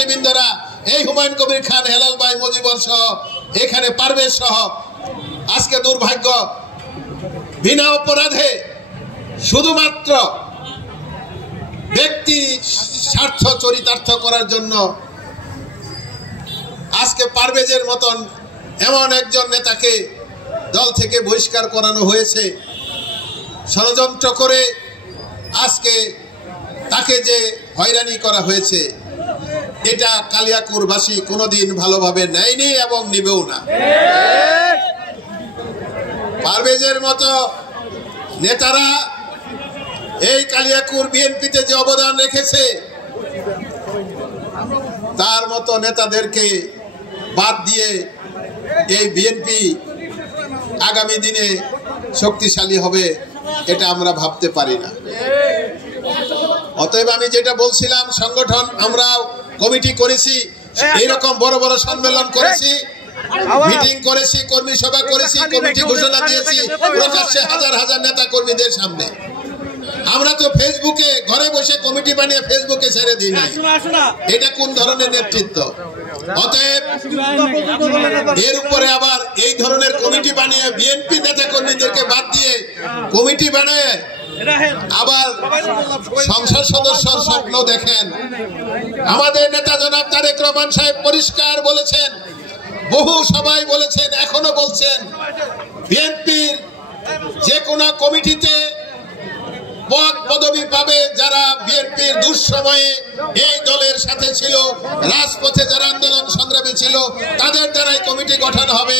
নেতৃবৃন্দরা, এই হুমায়ুন কবির খান, হেলাল ভাই, মুজিবর সহ, এখানে পারভেজ সহ, আজকে দুর্ভাগ্য বিনা অপরাধে শুধুমাত্র ব্যক্তি স্বার্থ চরিতার্থ করার জন্য আজকে পারভেজের মতন এমন একজন নেতাকে দল থেকে বহিষ্কার করানো হয়েছে। ষড়যন্ত্র করে আজকে তাকে যে হয়রানি করা হয়েছে, এটা কালিয়াকৈরবাসী কোনোদিন ভালোভাবে নেয়নি এবং নিবেও না। পারভেজের মতো নেতারা এই কালিয়াকৈর বিএনপিতে যে অবদান রেখেছে, তার মতো নেতাদেরকে বাদ দিয়ে এই বিএনপি আগামী দিনে শক্তিশালী হবে, এটা আমরা ভাবতে পারি না। অতএব আমি যেটা বলছিলাম, সংগঠন আমরা কমিটি করেছি, এইরকম বড় বড় সম্মেলন করেছি, মিটিং করেছি, কর্মী সভা করেছি, কমিটি ঘোষণা দিয়েছি প্রকাশ্যে হাজার হাজার নেতা কর্মীদের সামনে। আমরা তো ফেসবুকে ঘরে বসে কমিটি বানিয়ে ফেসবুকে ছেড়ে দিই নাই। এটা কোন ধরনের নেতৃত্ব? অতএব এর উপরে আবার এই ধরনের কমিটি বানিয়ে বিএনপি নেতা কর্মীদেরকে বাদ দিয়ে কমিটি বানিয়ে আবার সংসদ সদস্যর স্বপ্ন দেখেন। আমাদের নেতা জনাব তারেক রহমান সাহেব পরিষ্কার বলেছেন, বহু সবাই বলেছেন, এখনো বলছেন, বিএনপির যে কোনো কমিটিতে পদ পদবি পাবে যারা বিএনপির দুঃসময়ে এই দলের সাথে ছিল, রাজপথে যারা আন্দোলন সংগ্রামে ছিল, তাদের দ্বারাই কমিটি গঠন হবে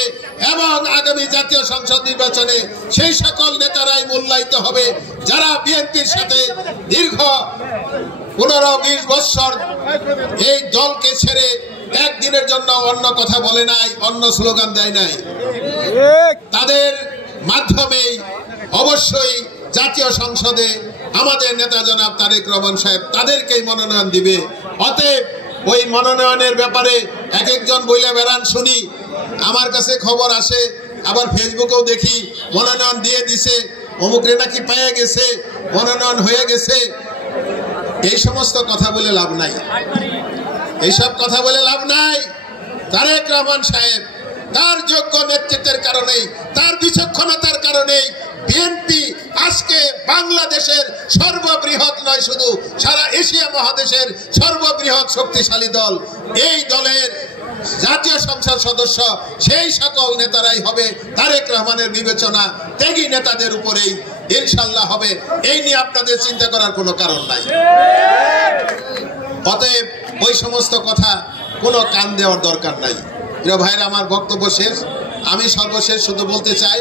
এবং আগামী জাতীয় সংসদ নির্বাচনে সেই সকল নেতারাই মূল্যায়িত হবে যারা বিএনপির সাথে দীর্ঘ 15-20 বছর এই দলকে ছেড়ে একদিনের জন্য অন্য কথা বলে নাই, অন্য স্লোগান দেয় নাই। তাদের মাধ্যমেই অবশ্যই জাতীয় সংসদে আমাদের নেতা জনাব তারেক রহমান সাহেব তাদেরকেই মনোনয়ন দিবে। অতএব ওই মনোনয়নের ব্যাপারে এক একজন বইলে বেড়ান শুনি, আমার কাছে খবর আসে, আবার ফেসবুকেও দেখি মনোনয়ন দিয়ে দিছে, অমুকরে নাকি পেয়ে গেছে, মনোনয়ন হয়ে গেছে। এই সমস্ত কথা বলে লাভ নাই, এইসব কথা বলে লাভ নাই। তারেক রহমান সাহেব তার যোগ্য নেতৃত্বের কারণেই, তার বিচক্ষণতার কারণেই বিএনপি আজকে বাংলাদেশের সর্ববৃহৎ নয়, শুধু সারা এশিয়া মহাদেশের সর্ববৃহৎ শক্তিশালী দল। এই দলের জাতীয় সংসদ সদস্য সেই সকল নেতারাই হবে। তারেক রহমানের বিবেচনা ত্যাগী নেতাদের উপরেই ইনশাল্লাহ হবে, এই নিয়ে আপনাদের চিন্তা করার কোনো কারণ নাই। অতএব ওই সমস্ত কথা কোনো কান দেওয়ার দরকার নাই। প্রিয় ভাইরা, আমার বক্তব্য শেষ। আমি সর্বশেষ শুধু বলতে চাই,